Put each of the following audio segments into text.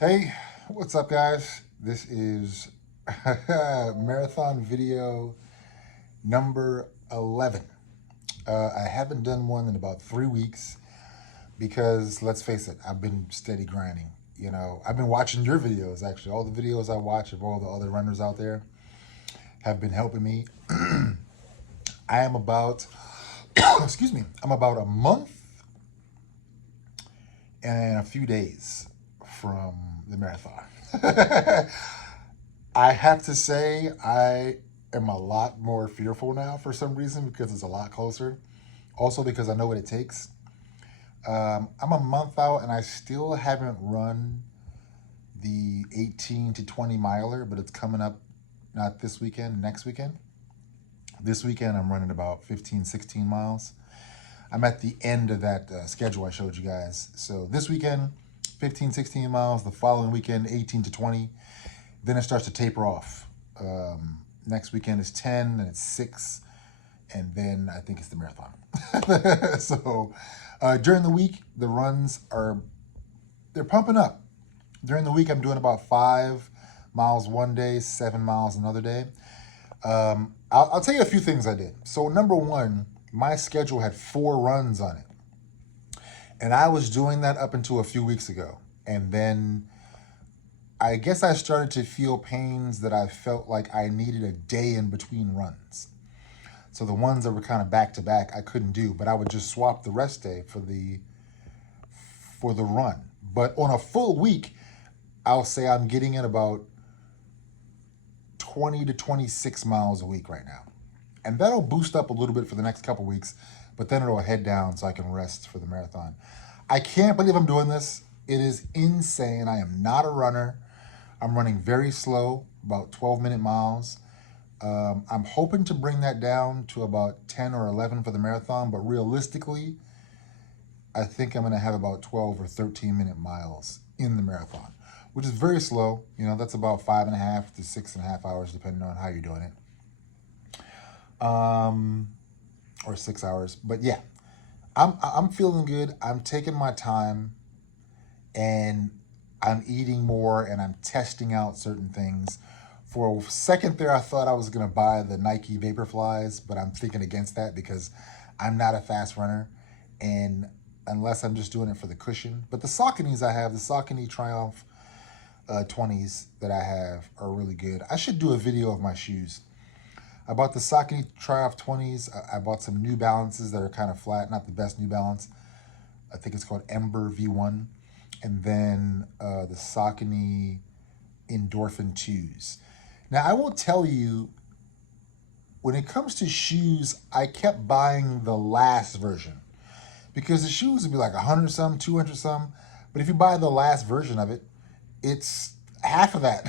Hey, what's up, guys? This is marathon video number 11. I haven't done one in about 3 weeks because, let's face it, I've been steady grinding. I've been watching your videos, actually. All the videos I watch of all the other runners out there have been helping me. I am about, excuse me, I'm about a month and a few days from the marathon. I have to say, I am a lot more fearful now for some reason because it's a lot closer. Also, because I know what it takes. I'm a month out and I still haven't run the 18 to 20 miler, but it's coming up not this weekend, next weekend. This weekend, I'm running about 15, 16 miles. I'm at the end of that schedule I showed you guys. So this weekend, 15, 16 miles. The following weekend, 18 to 20. Then it starts to taper off. Next weekend is 10, and it's 6, and then I think it's the marathon. So during the week, the runs they're pumping up. During the week, I'm doing about 5 miles one day, 7 miles another day. I'll tell you a few things I did. So number one, my schedule had 4 runs on it. And I was doing that up until a few weeks ago. And then I guess I started to feel pains that I felt like I needed a day in between runs. So the ones that were kind of back to back, I couldn't do, but I would just swap the rest day for the run. But on a full week, I'll say I'm getting in about 20 to 26 miles a week right now. And that'll boost up a little bit for the next couple weeks, but then it'll head down so I can rest for the marathon. I can't believe I'm doing this. It is insane. I am not a runner. I'm running very slow, about 12-minute miles. I'm hoping to bring that down to about 10 or 11 for the marathon, but realistically, I think I'm going to have about 12 or 13-minute miles in the marathon, which is very slow. That's about 5.5 to 6.5 hours, depending on how you're doing it, or 6 hours. But yeah, I'm feeling good. I'm taking my time, and I'm eating more, and I'm testing out certain things. For a second there, I thought I was going to buy the Nike Vaporflies, but I'm thinking against that because I'm not a fast runner, and unless I'm just doing it for the cushion. But the Sauconys I have, the Saucony Triumph 20s that I have are really good. I should do a video of my shoes. I bought the Saucony Triumph 20s. I bought some New Balances that are kind of flat, not the best New Balance. I think it's called Ember V1. And then the Saucony Endorphin 2s. Now, I will tell you, when it comes to shoes, I kept buying the last version because the shoes would be like 100 some, 200 some. But if you buy the last version of it, it's half of that.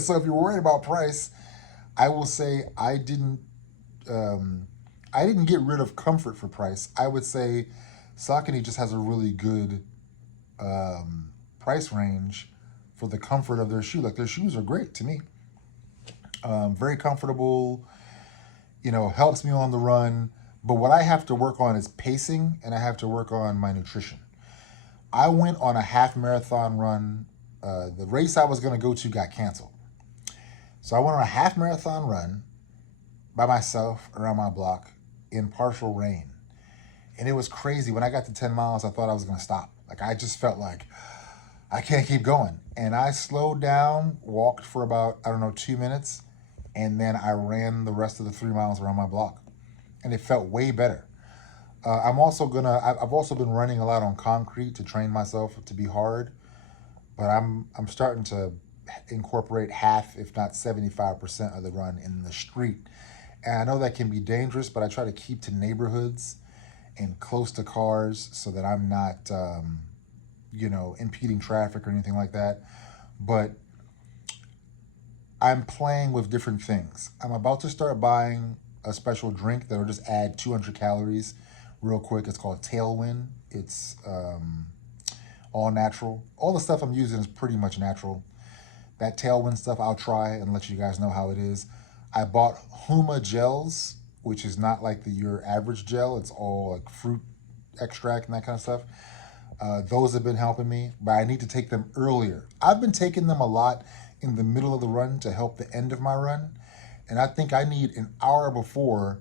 So if you're worried about price, I will say I didn't get rid of comfort for price. I would say Saucony just has a really good price range for the comfort of their shoe. Like, their shoes are great to me. Very comfortable, helps me on the run. But what I have to work on is pacing, and I have to work on my nutrition. I went on a half marathon run. The race I was going to go to got canceled. So I went on a half marathon run by myself around my block in partial rain. And it was crazy. When I got to 10 miles, I thought I was going to stop. Like, I just felt like I can't keep going. And I slowed down, walked for about, I don't know, 2 minutes, and then I ran the rest of the 3 miles around my block. And it felt way better. I've also been running a lot on concrete to train myself to be hard, but I'm starting to incorporate half, if not 75% of the run in the street. And I know that can be dangerous, but I try to keep to neighborhoods and close to cars so that I'm not, impeding traffic or anything like that. But I'm playing with different things. I'm about to start buying a special drink that'll just add 200 calories real quick. It's called Tailwind. It's all natural. All the stuff I'm using is pretty much natural. That Tailwind stuff, I'll try and let you guys know how it is. I bought Huma gels, which is not like your average gel. It's all like fruit extract and that kind of stuff. Those have been helping me, but I need to take them earlier. I've been taking them a lot in the middle of the run to help the end of my run. And I think I need an hour before,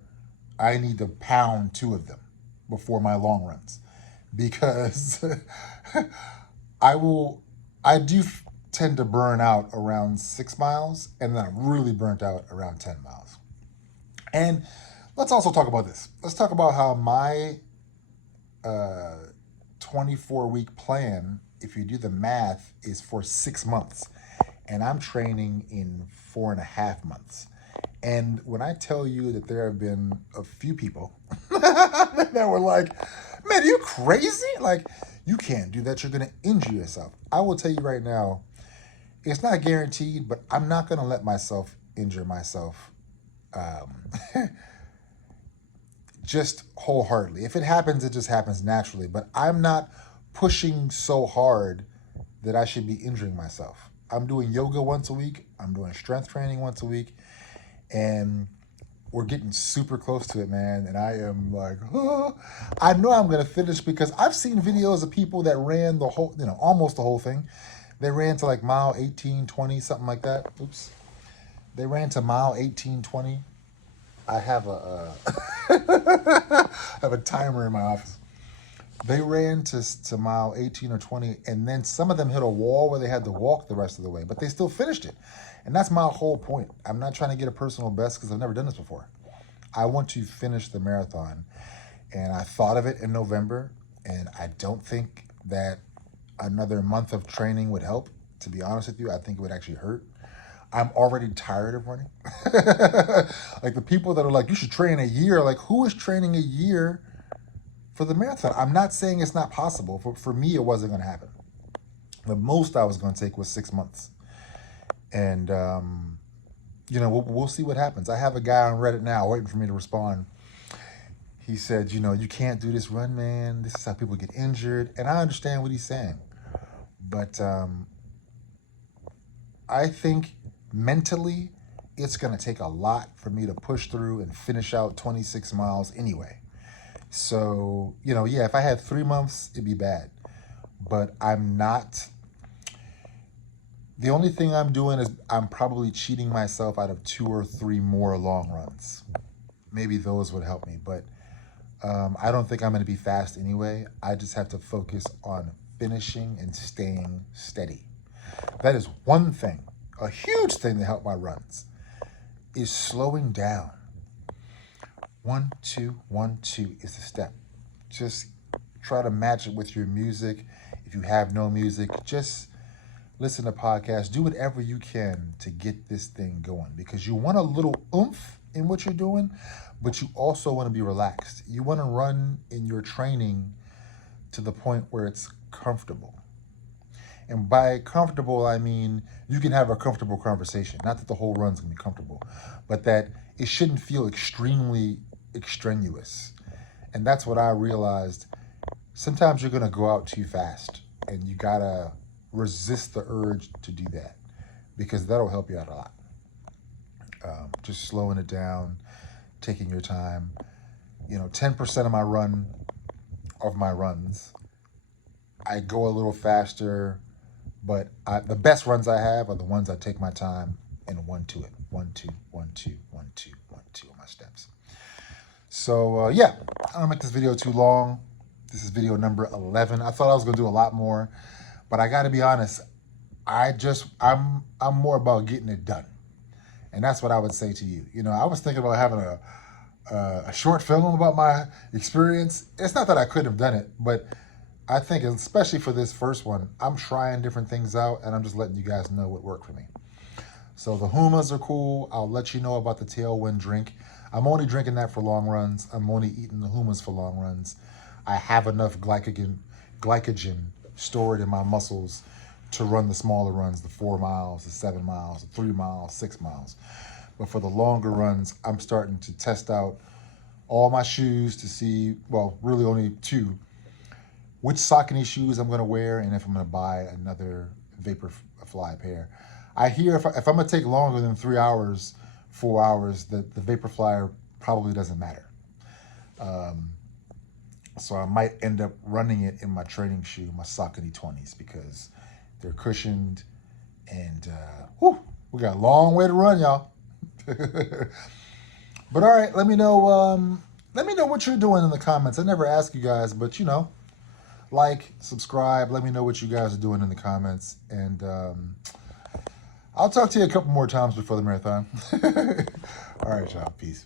I need to pound 2 of them before my long runs. Because I will, I do tend to burn out around 6 miles, and then I'm really burnt out around 10 miles. And let's also talk about this. Let's talk about how my 24-week plan, if you do the math, is for 6 months. And I'm training in 4.5 months. And when I tell you that there have been a few people that were like, man, are you crazy? Like, you can't do that. You're going to injure yourself. I will tell you right now, it's not guaranteed, but I'm not going to let myself injure myself just wholeheartedly. If it happens, it just happens naturally. But I'm not pushing so hard that I should be injuring myself. I'm doing yoga once a week. I'm doing strength training once a week. And we're getting super close to it, man. And I am like, oh. I know I'm going to finish because I've seen videos of people that ran the whole, almost the whole thing. They ran to like mile 18, 20, something like that. Oops. They ran to mile 18, 20. I have a I have a timer in my office. They ran to mile 18 or 20, and then some of them hit a wall where they had to walk the rest of the way, but they still finished it. And that's my whole point. I'm not trying to get a personal best because I've never done this before. I want to finish the marathon. And I thought of it in November, and I don't think that another month of training would help. To be honest with you, I think it would actually hurt. I'm already tired of running. Like the people that are like, you should train a year. Like, who is training a year for the marathon? I'm not saying it's not possible. For me, it wasn't going to happen. The most I was going to take was 6 months. And, we'll see what happens. I have a guy on Reddit now waiting for me to respond. He said, you can't do this run, man. This is how people get injured. And I understand what he's saying. But I think mentally, it's going to take a lot for me to push through and finish out 26 miles anyway. So, if I had 3 months, it'd be bad. But I'm not. The only thing I'm doing is I'm probably cheating myself out of 2 or 3 more long runs. Maybe those would help me. But I don't think I'm going to be fast anyway. I just have to focus on finishing and staying steady. That is one thing, a huge thing to help my runs, is slowing down. 1, 2, 1, 2 is the step. Just try to match it with your music. If you have no music, just listen to podcasts. Do whatever you can to get this thing going, because you want a little oomph in what you're doing, but you also want to be relaxed. You want to run in your training to the point where it's comfortable. And by comfortable, I mean you can have a comfortable conversation. Not that the whole run's going to be comfortable, but that it shouldn't feel extremely extraneous. And that's what I realized. Sometimes you're going to go out too fast, and you got to resist the urge to do that, because that'll help you out a lot. Just slowing it down, taking your time. 10% of my runs, I go a little faster, but the best runs I have are the ones I take my time and 1, 2 it. 1, 2, 1, 2, 1, 2, 1, 2 on my steps. So I don't make this video too long. This is video number 11. I thought I was gonna do a lot more, but I gotta be honest, I'm more about getting it done. And that's what I would say to you. I was thinking about having a short film about my experience. It's not that I couldn't have done it, but I think, especially for this first one, I'm trying different things out, and I'm just letting you guys know what worked for me. So the Humas are cool. I'll let you know about the Tailwind drink. I'm only drinking that for long runs. I'm only eating the Humas for long runs. I have enough glycogen stored in my muscles to run the smaller runs, the 4 miles, the 7 miles, the 3 miles, 6 miles. But for the longer runs, I'm starting to test out all my shoes to see, well, really only 2, which Saucony shoes I'm going to wear, and if I'm going to buy another Vaporfly pair. I hear if I'm going to take longer than 3 hours, 4 hours, the Vaporfly probably doesn't matter. So I might end up running it in my training shoe, my Saucony 20s, because they're cushioned and we got a long way to run, y'all. But all right, let me know. Let me know what you're doing in the comments. I never ask you guys, but like, subscribe. Let me know what you guys are doing in the comments, and I'll talk to you a couple more times before the marathon. All right, y'all. Peace.